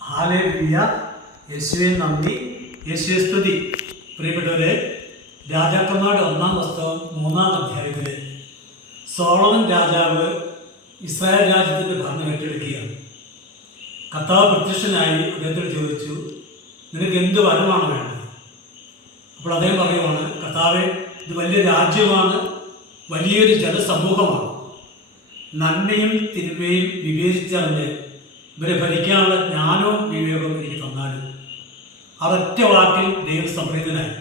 Hallelujah. യേശുവേ നന്ദി, യേശുവേ സ്തുതി. പ്രിയപ്പെട്ടവരെ, രാജാക്കന്മാരുടെ 1-ാം പുസ്തകം 3-ാം അധ്യായത്തില് സോളമൻ രാജാവ് ഇസ്രായേൽ രാജ്യത്തിൻ്റെ ഭരണം ഏറ്റെടുക്കുകയാണ്. കർത്താവ് പ്രത്യക്ഷനായി അദ്ദേഹത്തോട് ചോദിച്ചു, നിനക്ക് എന്ത് വരമാണ് വേണ്ടത്? അപ്പോൾ അദ്ദേഹം പറയുവാണ്, കർത്താവെ, ഇത് വലിയ രാജ്യമാണ്, വലിയൊരു ജനസമൂഹമാണ്. നന്മയും തിന്മയും വിവേചിച്ചറിഞ്ഞ് ഇവരെ ഭരിക്കാനുള്ള ജ്ഞാനവും വിവേകവും എനിക്ക് തന്നാലും. ഒരൊറ്റ വാക്കിൽ ദൈവം സംപ്രീതനായി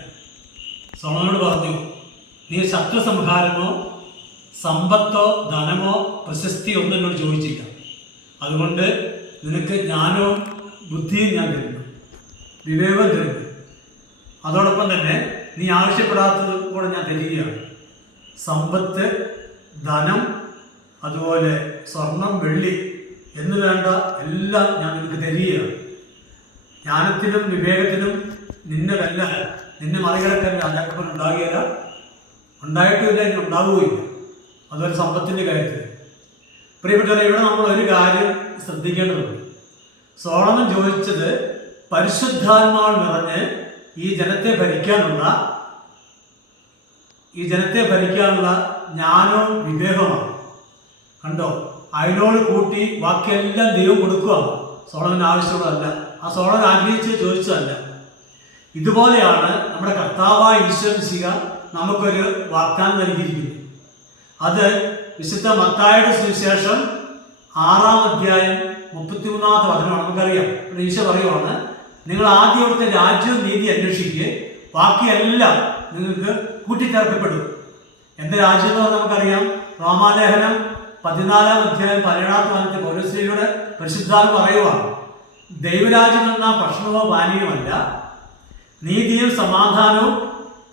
സോളമനോട് പറഞ്ഞു, നീ ശത്രുസംഹാരമോ സമ്പത്തോ ധനമോ പ്രശസ്തിയോ ഒന്നും എന്നോട് ചോദിച്ചില്ല. അതുകൊണ്ട് നിനക്ക് ജ്ഞാനവും ബുദ്ധിയും ഞാൻ തരുന്നു, വിവേകവും തരുന്നു. അതോടൊപ്പം തന്നെ നീ ആവശ്യപ്പെടാത്തത് കൂടെ ഞാൻ തരികയാണ്. സമ്പത്ത്, ധനം, അതുപോലെ സ്വർണം, വെള്ളി എന്ന് വേണ്ട എല്ലാം ഞാൻ നിനക്ക് തരികയാണ്. ജ്ഞാനത്തിനും വിവേകത്തിനും നിന്നെ വെല്ലാൻ, നിന്നെ മറികടക്കാൻ രാജാക്കന്മാർ ഉണ്ടാകുകയില്ല, ഉണ്ടായിട്ടുമില്ല, ഇനി ഉണ്ടാവുകയില്ല. അതുപോലെ സമ്പത്തിൻ്റെ കാര്യത്തിൽ. പ്രിയപ്പെട്ടവരെ, ഇവിടെ നമ്മൾ ഒരു കാര്യം ശ്രദ്ധിക്കേണ്ടതുണ്ട്. സോളമൻ ചോദിച്ചത് പരിശുദ്ധാത്മാവ് നിറഞ്ഞ് ഈ ജനത്തെ ഭരിക്കാനുള്ള ജ്ഞാനവും വിവേകമാണ്. കണ്ടോ, അതിനോട് കൂട്ടി ബാക്കിയെല്ലാം ദൈവം കൊടുക്കുകയാണ്. സോളമൻ ആവശ്യമുള്ളതല്ല, ആ സോളമൻ ആഗ്രഹിച്ച് ചോദിച്ചതല്ല. ഇതുപോലെയാണ് നമ്മുടെ കർത്താവായ ഈശോ മിശിഹ നമുക്കൊരു വാഗ്ദാനം നൽകിയിരിക്കുന്നത്. അത് വിശുദ്ധ മത്തായിയുടെ സുവിശേഷം 6-ാം അധ്യായം 33-ാമത്തെ വചനമാണ്. നമുക്കറിയാം, ഇവിടെ ഈശോ പറയുവാണ്, നിങ്ങൾ ആദ്യം അവിടുത്തെ രാജ്യവും നീതി അന്വേഷിക്കുക, ബാക്കിയെല്ലാം നിങ്ങൾക്ക് കൂട്ടിച്ചേർക്കപ്പെടും. എൻ്റെ രാജ്യം എന്ന് പറഞ്ഞാൽ നമുക്കറിയാം, റോമാലേഖനം 14-ാം അധ്യായം 17-ാമത്തെ വചനത്തിൽ പൗലോസ്ലീഹയുടെ പരിശുദ്ധാത്മ പറയുവാണ്, ദൈവരാജ്യം എന്ന ഭക്ഷണമോ പാനീയമല്ല, നീതിയും സമാധാനവും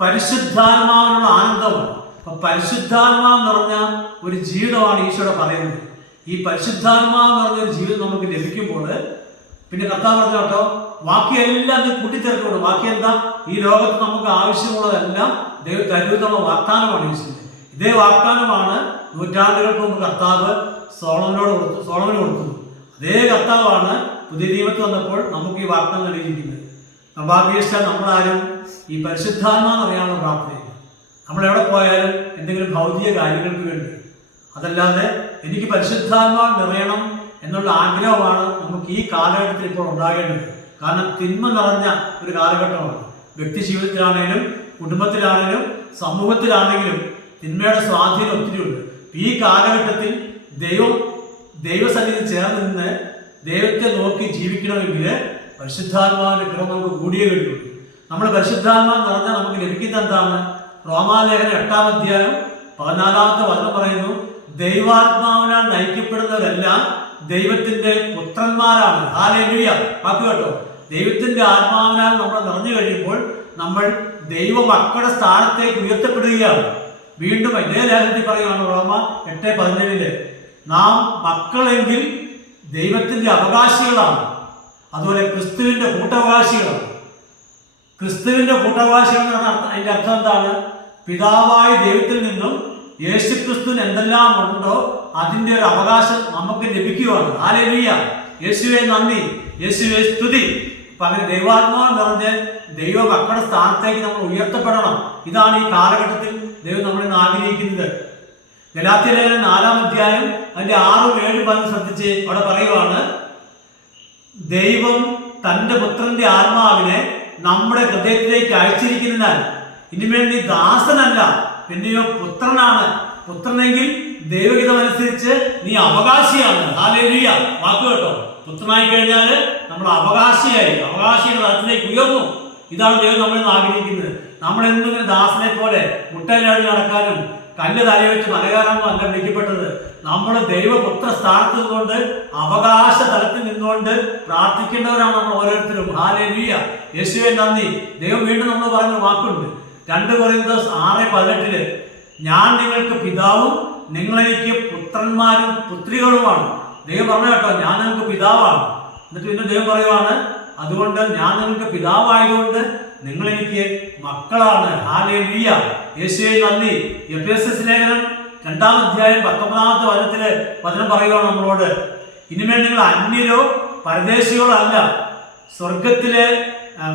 പരിശുദ്ധാത്മാവിനുള്ള ആനന്ദമാണ്. അപ്പം പരിശുദ്ധാത്മാവ് നിറഞ്ഞ ഒരു ജീവിതമാണ് ഈശോയുടെ പറയുന്നത്. ഈ പരിശുദ്ധാത്മാവ് നിറഞ്ഞ ഒരു ജീവിതം നമുക്ക് ലഭിക്കുമ്പോൾ പിന്നെ കർത്താവ് പറഞ്ഞ കേട്ടോ, ബാക്കിയെല്ലാം നീ കൂട്ടിച്ചേർക്കപ്പെടും. ബാക്കി എന്താ? ഈ ലോകത്ത് നമുക്ക് ആവശ്യമുള്ളതെല്ലാം ദൈവം തരുമെന്നുള്ള വാഗ്ദാനമാണ് ഈശോയുടെ. ഇതേ വാഗ്ദാനമാണ് നൂറ്റാണ്ടുകൾക്ക് മുമ്പ് കർത്താവ് സോളമന് കൊടുത്തത്. അതേ കർത്താവാണ് പുതിയ നിയമത്തിൽ വന്നപ്പോൾ നമുക്ക് ഈ വാഗ്ദാനം നൽകിയിരിക്കുന്നത്. നിർഭാഗ്യവശാൽ നമ്മളാരും ഈ പരിശുദ്ധാത്മാന്ന് അറിയാനുള്ള പ്രാർത്ഥനയില്ല. നമ്മളെവിടെ പോയാലും എന്തെങ്കിലും ഭൗതിക കാര്യങ്ങൾക്ക് വേണ്ടി, അതല്ലാതെ എനിക്ക് പരിശുദ്ധാത്മാവ് നിറയണം എന്നുള്ള ആഗ്രഹമാണ് നമുക്ക് ഈ കാലഘട്ടത്തിൽ ഇപ്പോൾ ഉണ്ടാകേണ്ടത്. കാരണം തിന്മ നിറഞ്ഞ ഒരു കാലഘട്ടമാണ്. വ്യക്തി ജീവിതത്തിലാണെങ്കിലും കുടുംബത്തിലാണെങ്കിലും സമൂഹത്തിലാണെങ്കിലും തിന്മയുടെ സ്വാധീനം ഒത്തിരിയുണ്ട്. ഈ കാലഘട്ടത്തിൽ ദൈവസന്നിധി ചേർന്ന് നിന്ന് ദൈവത്തെ നോക്കി ജീവിക്കണമെങ്കിൽ പരിശുദ്ധാത്മാവിന്റെ കൃപ നമുക്ക് കൂടിയേ കഴിയുള്ളൂ. നമ്മൾ പരിശുദ്ധാത്മാവ് നിറഞ്ഞാൽ നമുക്ക് ലഭിക്കുന്ന എന്താണ്? റോമാലേഖനം 8-ാം അധ്യായം 14-ാമത്തെ വചനം പറയുന്നു, ദൈവാത്മാവിനാൽ നയിക്കപ്പെടുന്നവരെല്ലാം ദൈവത്തിന്റെ പുത്രന്മാരാണ്. ഹല്ലേലൂയ. വാക്ക് കേട്ടോ, ദൈവത്തിന്റെ ആത്മാവിനാൽ നമ്മൾ നിറഞ്ഞു കഴിയുമ്പോൾ നമ്മൾ ദൈവമക്കളുടെ സ്ഥാനത്തേക്ക് ഉയർത്തപ്പെടുകയാണ്. വീണ്ടും ഇതേ ലേഖനത്തിൽ പറയുകയാണ്, റോമ 8:17, നാം മക്കളെങ്കിൽ ദൈവത്തിന്റെ അവകാശികളാണ്, അതുപോലെ ക്രിസ്തുവിന്റെ കൂട്ടവകാശികളാണ്. ക്രിസ്തുവിന്റെ കൂട്ടവകാശികൾ എന്ന് പറഞ്ഞാൽ അതിന്റെ അർത്ഥം എന്താണ്? പിതാവായ ദൈവത്തിൽ നിന്നും യേശുക്രിസ്തുവിന് എന്തെല്ലാം ഉണ്ടോ അതിന്റെ ഒരു അവകാശം നമുക്ക് ലഭിക്കുകയാണ്. ഹല്ലേലൂയ. യേശുവേ നന്ദി, യേശുവേ സ്തുതി. അപ്പൊ അങ്ങനെ ദൈവാത്മാവ് നിറഞ്ഞ് ദൈവ മക്കളുടെ സ്ഥാനത്തേക്ക് നമ്മൾ ഉയർത്തപ്പെടണം. ഇതാണ് ഈ കാലഘട്ടത്തിൽ ദൈവം നമ്മളിൽ നിന്ന് ആഗ്രഹിക്കുന്നത്. ഗലാത്യലേഖനം 4-ാം അധ്യായം അതിന്റെ 6-7 പദം ശ്രദ്ധിച്ച് അവിടെ പറയുവാണ്, ദൈവം തന്റെ പുത്രന്റെ ആത്മാവിനെ നമ്മുടെ ഹൃദയത്തിലേക്ക് അയച്ചിരിക്കുന്നതിനാൽ ഇനിമേൽ നീ ദാസനല്ല, പിന്നെയോ പുത്രനാണ്. പുത്രനെങ്കിൽ ദൈവഹിതമനുസരിച്ച് നീ അവകാശിയാണ്. ഹല്ലേലൂയ. വാക്ക് കേട്ടോ, പുത്രനായി കഴിഞ്ഞാൽ നമ്മൾ അവകാശിയുടെ തലത്തിലേക്ക് ഉയർന്നു. ഇതാണ് ദൈവം നമ്മളിൽ നിന്ന് ആഗ്രഹിക്കുന്നത്. നമ്മളെന്തെങ്കിലും ദാസനെ പോലെ മുട്ടയിലാടി നടക്കാനും കല്ല് തലയിൽ വെച്ച് മലകാരാനോ അല്ല വിളിക്കപ്പെട്ടത്. നമ്മൾ ദൈവപുത്ര സ്ഥാനത്ത് നിന്നുകൊണ്ട് അവകാശ തലത്തിൽ നിന്നുകൊണ്ട് പ്രാർത്ഥിക്കേണ്ടവരാണ് നമ്മൾ ഓരോരുത്തരും. ഹല്ലേലൂയ. യേശുവേ നന്ദി. ദൈവം വീണ്ടും നമ്മൾ പറയുന്ന വാക്കുണ്ട്, 2 കൊരിന്ത്യർ 6:18, ഞാൻ നിങ്ങൾക്ക് പിതാവും നിങ്ങളെനിക്ക് പുത്രന്മാരും പുത്രികളുമാണ്. ദൈവം പറഞ്ഞു കേട്ടോ, ഞാൻ നിങ്ങൾക്ക് പിതാവാണ്. എന്നിട്ട് പിന്നെ ദൈവം പറയുവാണ്, അതുകൊണ്ട് ഞാൻ നിങ്ങൾക്ക് പിതാവായതുകൊണ്ട് നിങ്ങൾ എനിക്ക് മക്കളാണ്. ഹല്ലേലൂയ. യേശുവേ നന്ദി. എഫേസ്യർ ലേഖനം 2-ാം അധ്യായം 19-ാമത്തെ വചനം പറയുകയാണ് നമ്മളോട്, ഇനിമേൽ നിങ്ങൾ അന്യരോ പരദേശികളോ അല്ല, സ്വർഗത്തിലെ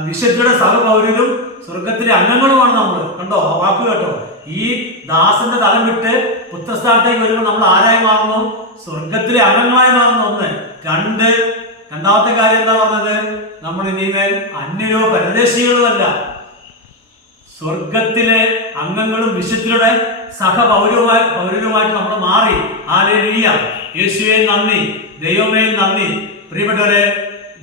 വിശുദ്ധരുടെ സഹപൗരരും സ്വർഗത്തിലെ അംഗങ്ങളുമാണ് നമ്മൾ. കണ്ടോ ആ വാക്ക് കേട്ടോ? ഈ ദാസന്റെ തലം വിട്ട് പുത്രസ്ഥാനത്തേക്ക് വരുമ്പോൾ നമ്മൾ ആരായി മാറുന്നു? സ്വർഗത്തിലെ അംഗങ്ങളായി മാറുന്നു. ഒന്ന്. രണ്ടാമത്തെ കാര്യം എന്താ പറഞ്ഞത്? നമ്മൾ ഇനിമേൽ അന്യരോ പരദേശികളോ അല്ല, സ്വർഗത്തിലെ അംഗങ്ങളും വിശുദ്ധരുടെ പൗരരുമായിട്ട് നമ്മൾ മാറി. ഹല്ലേലൂയ. യേശുവേ നന്ദി, ദൈവമേ നന്ദി. പ്രിയപ്പെട്ടവരെ,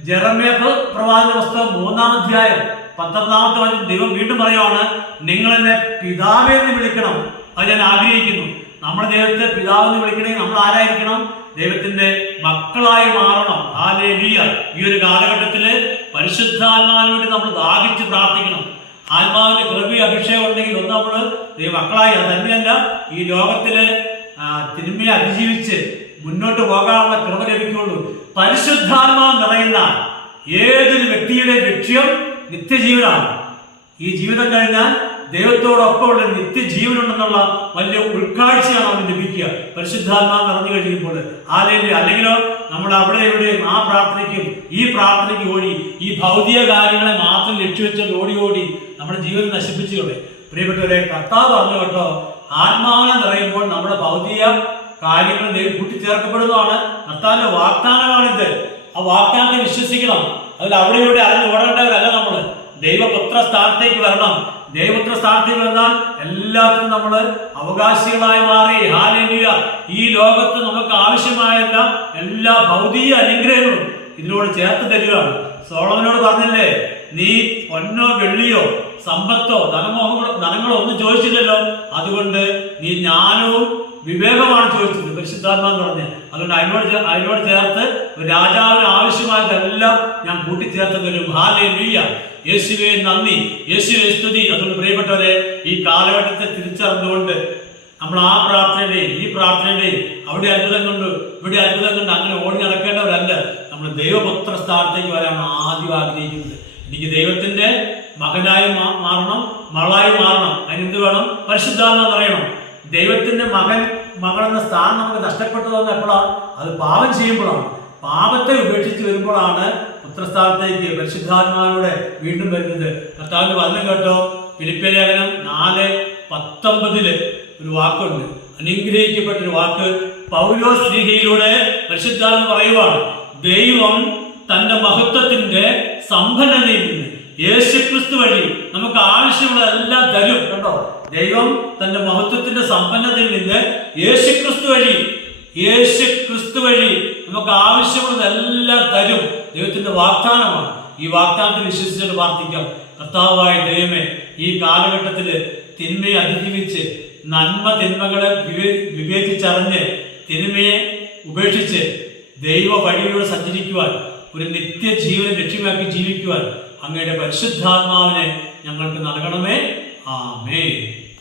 ജെറമ്യ പ്രവാചക പുസ്തകം 3-ാം അധ്യായം 19-ാമത്തെ വചനം ദൈവം വീണ്ടും പറയുവാണ്, നിങ്ങൾ എന്നെ പിതാവേ എന്ന് വിളിക്കണം, അത് ഞാൻ ആഗ്രഹിക്കുന്നു. നമ്മൾ ദൈവത്തെ പിതാവെന്ന് വിളിക്കണമെങ്കിൽ നമ്മൾ ആരായിരിക്കണം? ദൈവത്തിന്റെ മക്കളായി മാറണം. ഹല്ലേലൂയ. ഈ ഒരു കാലഘട്ടത്തില് പരിശുദ്ധാത്മാവിന് വേണ്ടി നമ്മൾ ദാഹിച്ച് പ്രാർത്ഥിക്കണം. ആത്മാവിന്റെ കൃപയും അഭിഷേകം ഉണ്ടെങ്കിൽ ഒന്ന് നമ്മൾ മക്കളായി. അത് തന്നെയല്ല, ഈ ലോകത്തില് തിന്മയെ അതിജീവിച്ച് മുന്നോട്ട് പോകാനുള്ള കൃപ ലഭിക്കുള്ളൂ. പരിശുദ്ധാത്മാവ് നിറയുന്ന ഏതൊരു വ്യക്തിയുടെ ലക്ഷ്യം നിത്യജീവനാണ്. ഈ ജീവിതം കഴിഞ്ഞാൽ ദൈവത്തോടൊപ്പമുള്ള നിത്യജീവനുണ്ടെന്നുള്ള വലിയ ഉൾക്കാഴ്ചയാണ് അവന് ലഭിക്കുക പരിശുദ്ധാത്മാവ് നിറഞ്ഞു കഴിയുമ്പോൾ. അല്ലെങ്കിലോ നമ്മൾ അവിടെ എവിടെയും ആ പ്രാർത്ഥനയ്ക്കും ഈ പ്രാർത്ഥനയ്ക്ക് ഓടി ഈ ഭൗതിക കാര്യങ്ങളെ മാത്രം ലക്ഷ്യവെച്ച് ഓടി നമ്മുടെ ജീവിതം നശിപ്പിച്ചുകൊള്ളേ. പ്രിയപ്പെട്ടവരെ, കർത്താവ് പറഞ്ഞു കേട്ടോ, ആത്മാവിനെ നിറയുമ്പോൾ നമ്മുടെ ഭൗതിക കാര്യങ്ങൾ കൂട്ടിച്ചേർക്കപ്പെടുന്നതാണ്. കർത്താവിന്റെ വാഗ്ദാനമാണിത്. ആ വാഗ്ദാനത്തെ വിശ്വസിക്കണം. അതിൽ അവിടെ ഇവിടെ അറിഞ്ഞ് ഓടേണ്ടവരല്ല നമ്മൾ. ദൈവപുത്ര സ്ഥാനത്തേക്ക് വരണം. ദൈവപുത്ര സ്ഥാനത്തേക്ക് വന്നാൽ എല്ലാത്തിനും നമ്മൾ അവകാശികളായി മാറി. ഹല്ലേലൂയ. ഈ ലോകത്ത് നമുക്ക് ആവശ്യമായ എല്ലാ ഭൗതിക അനുഗ്രഹങ്ങളും ഇതിനോട് ചേർത്ത് തരികയാണ്. സോളമനോട് പറഞ്ഞില്ലേ, നീ പൊന്നോ വെള്ളിയോ സമ്പത്തോ ധനങ്ങളോ ഒന്നും ചോദിച്ചില്ലല്ലോ, അതുകൊണ്ട് നീ ജ്ഞാനവും വിവേകമാണ് ചോദിച്ചത് പരിശുദ്ധാത്മാന്ന് പറഞ്ഞ്. അതുകൊണ്ട് അതിനോട് ചേർത്ത് രാജാവിന് ആവശ്യമായതെല്ലാം ഞാൻ കൂട്ടിച്ചേർത്ത് തരും. ഹല്ലേലൂയ. യേശുവേ നന്ദി, യേശുവേ സ്തുതി. അതുകൊണ്ട് പ്രിയപ്പെട്ടവരെ, ഈ കാലഘട്ടത്തെ തിരിച്ചറിഞ്ഞുകൊണ്ട് നമ്മൾ ആ പ്രാർത്ഥനയുടെയും ഈ പ്രാർത്ഥനയുടെയും അവിടെ അത്ഭുതം കൊണ്ട് ഇവിടെ അത്ഭുതം കൊണ്ട് അങ്ങനെ ഓടി നടക്കേണ്ടവരല്ല. നമ്മൾ ദൈവപുത്ര സ്ഥാനത്തേക്ക് വരാനാണ് ആദ്യം ആഗ്രഹിക്കുന്നത്. എനിക്ക് ദൈവത്തിന്റെ മകനായി മാറണം, മകളായി മാറണം. അതിനെന്ത് വേണം? പരിശുദ്ധാത്മാവ് അറിയണം. ദൈവത്തിന്റെ മകളെന്ന സ്ഥാനം നമുക്ക് നഷ്ടപ്പെട്ടു തോന്നുന്നത് എപ്പോഴാണ്? അത് പാപം ചെയ്യുമ്പോഴാണ്. പാപത്തെ ഉപേക്ഷിച്ച് വരുമ്പോഴാണ് പുത്രസ്ഥാനത്തേക്ക് പരിശുദ്ധാത്മാവിലൂടെ വീണ്ടും വരുന്നത്. കർത്താവിന്റെ വചനം കേട്ടോ, ഫിലിപ്പിയ ലേഖനം 4:19 ഒരു വാക്കുണ്ട്, അനുഗ്രഹിക്കപ്പെട്ടൊരു വാക്ക്. പൗലോസ് ശ്ലീഹയിലൂടെ പരിശുദ്ധാത്മ പറയുവാണ്, ദൈവം തന്റെ മഹത്വത്തിന്റെ സമ്പന്നതയിൽ നിന്ന് യേശുക്രിസ്തു വഴി നമുക്ക് ആവശ്യമുള്ളതെല്ലാം തരും. കണ്ടോ, ദൈവം തന്റെ മഹത്വത്തിന്റെ സമ്പന്നതയിൽ നിന്ന് യേശുക്രിസ്തു വഴി നമുക്ക് ആവശ്യമുള്ളതെല്ലാം തരും. ദൈവത്തിന്റെ വാഗ്ദാനമാണ്. ഈ വാഗ്ദാനത്തിൽ വിശ്വസിച്ചിട്ട് പ്രാർത്ഥിക്കാം. കർത്താവായ ദൈവമേ, ഈ കാലഘട്ടത്തിൽ തിന്മയെ അതിജീവിച്ച് തിന്മകളെ വിവേചിച്ചറിഞ്ഞ് തിന്മയെ ഉപേക്ഷിച്ച് ദൈവ വഴിയിലൂടെ സഞ്ചരിക്കുവാൻ, ഒരു നിത്യജീവനെ ലക്ഷ്യമാക്കി ജീവിക്കുവാൻ അങ്ങയുടെ പരിശുദ്ധാത്മാവിനെ ഞങ്ങൾക്ക് നൽകണമേ. ആമേൻ.